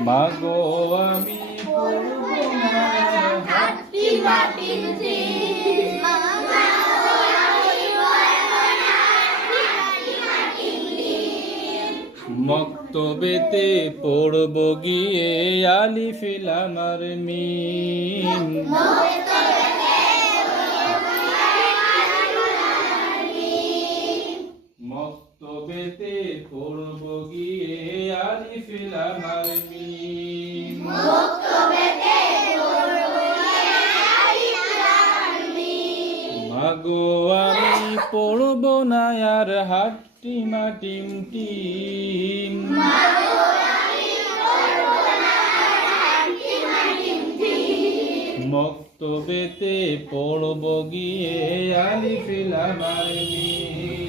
মাগো আমি পড়ব না মক্তবেতে পড়ব গিয়ে আলিফ লাম আর মিম মক্তবেতে পড়ব গিয়ে আলিফ লাম আর মিম মাগো আমি পড়ব না আর হাট্টি মাটিম টিম মক্তবেতে পড়ব গিয়ে আলিফ লাম আর মিম